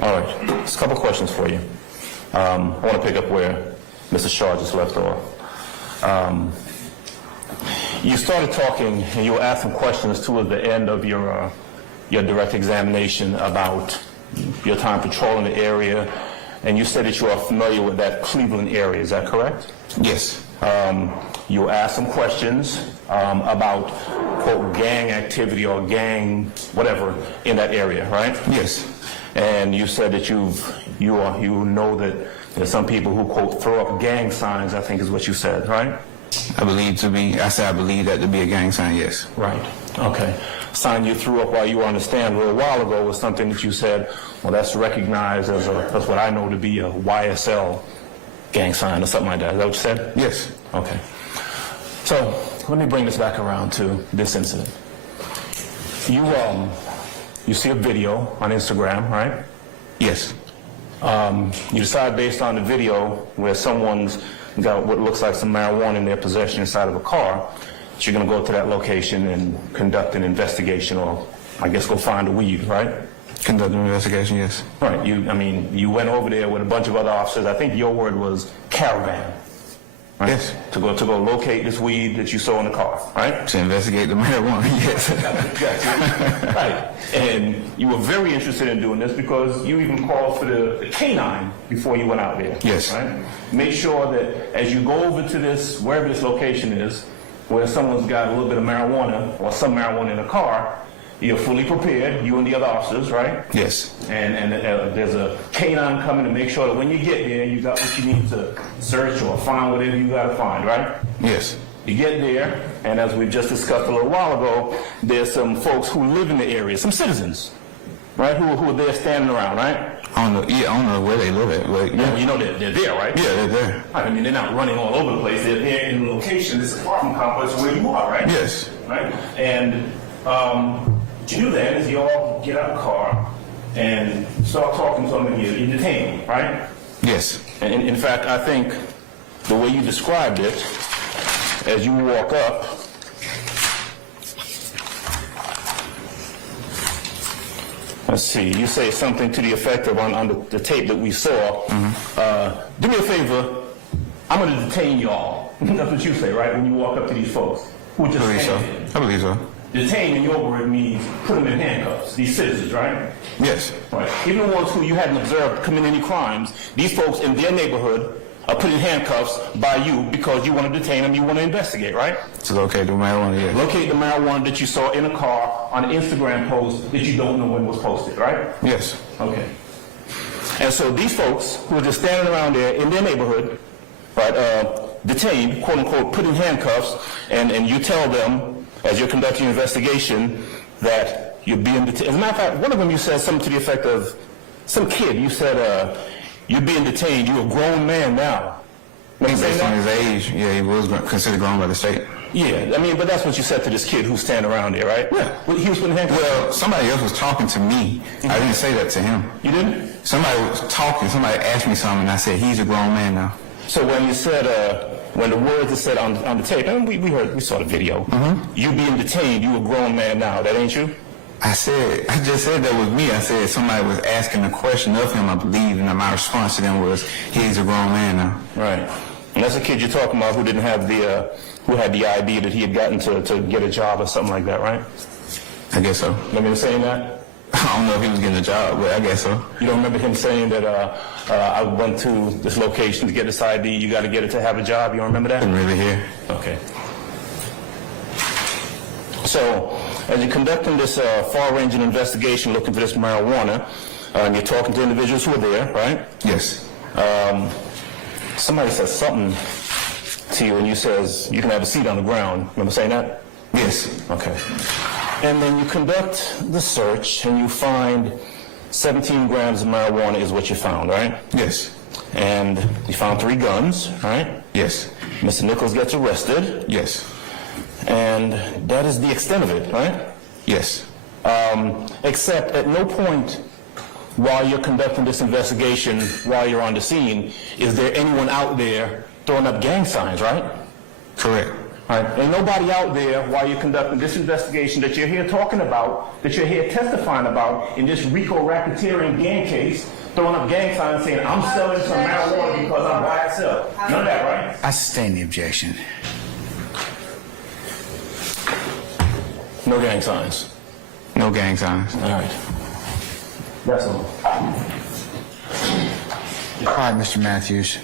All right, just a couple questions for you. I want to pick up where Mr. Shaw just left off. You started talking and you were asking questions towards the end of your direct examination about your time patrolling the area, and you said that you are familiar with that Cleveland area. Is that correct? Yes. You asked some questions about, quote, gang activity or gang whatever in that area, right? Yes. And you said that you know that there's some people who, quote, throw up gang signs, I think is what you said, right? I believe that to be a gang sign, yes. Right. Okay. Sign you threw up while you were on the stand a little while ago was something that you said, well, that's recognized as what I know to be a YSL gang sign or something like that. Is that what you said? Yes. Okay. So let me bring this back around to this incident. You see a video on Instagram, right? Yes. You decide based on the video where someone's got what looks like some marijuana in their possession inside of a car, that you're going to go to that location and conduct an investigation, or I guess go find the weed, right? Conduct an investigation, yes. Right. You went over there with a bunch of other officers. I think your word was caravan. Right? Yes. To go locate this weed that you saw in the car, right? To investigate the marijuana, yes. Gotcha. Right. And you were very interested in doing this because you even called for the canine before you went out there. Yes. Right? Make sure that as you go over to this, wherever this location is, where someone's got a little bit of marijuana or some marijuana in the car, you're fully prepared, you and the other officers, right? Yes. And there's a canine coming to make sure that when you get there, you got what you need to search or find whatever you got to find, right? Yes. You get there, and as we just discussed a little while ago, there's some folks who live in the area, some citizens, right, who are there standing around, right? I don't know where they live at. But, yeah. You know they're there, right? Yeah, they're there. I mean, they're not running all over the place. They're there in the location, this apartment complex where you are, right? Yes. Right? And what you do then is you all get out of the car and start talking to them, and you detain them, right? Yes. And in fact, I think the way you described it, as you walk up, let's see, you say something to the effect of on the tape that we saw, do me a favor, I'm going to detain y'all. That's what you say, right, when you walk up to these folks who just I believe so. Detain in your word means put them in handcuffs, these citizens, right? Yes. Right. Even the ones who you hadn't observed commit any crimes, these folks in their neighborhood are put in handcuffs by you because you want to detain them, you want to investigate, right? To locate the marijuana, yes. Locate the marijuana that you saw in a car on an Instagram post that you don't know when was posted, right? Yes. Okay. And so these folks who are just standing around there in their neighborhood, right, detained, quote unquote, put in handcuffs, and you tell them, as you're conducting your investigation, that you're being detained. As a matter of fact, one of them you said something to the effect of, some kid, you said, you're being detained, you're a grown man now. Based on his age, yeah, he was considered grown by the state. Yeah, I mean, but that's what you said to this kid who's standing around there, right? Yeah. Well, he was putting handcuffs. Well, somebody else was talking to me. I didn't say that to him. You didn't? Somebody was talking, somebody asked me something, and I said, he's a grown man now. So when you said, when the words are said on the tape, and we saw the video, you being detained, you a grown man now, that ain't you? I just said that was me. I said somebody was asking a question of him, I believe, and my response to them was, he's a grown man now. Right. And that's the kid you're talking about who didn't have who had the ID that he had gotten to get a job or something like that, right? I guess so. Remember him saying that? I don't know if he was getting a job, but I guess so. You don't remember him saying that I went to this location to get this ID, you got to get it to have a job? You don't remember that? I didn't really hear. Okay. So, as you're conducting this far-ranging investigation looking for this marijuana, you're talking to individuals who are there, right? Yes. Somebody says something to you and you says, you can have a seat on the ground. Remember saying that? Yes. Okay. And then you conduct the search and you find 17 grams of marijuana is what you found, right? Yes. And you found 3 guns, right? Yes. Mr. Nichols gets arrested. Yes. And that is the extent of it, right? Yes. Except at no point while you're conducting this investigation, while you're on the scene, is there anyone out there throwing up gang signs, right? Correct. All right, ain't nobody out there while you're conducting this investigation that you're here talking about, that you're here testifying about in this RICO racketeering gang case, throwing up gang signs saying, I'm selling some marijuana because I'm buy and sell. None of that, right? I sustain the objection. No gang signs. No gang signs. All right. That's all. All right, Mr. Matthews.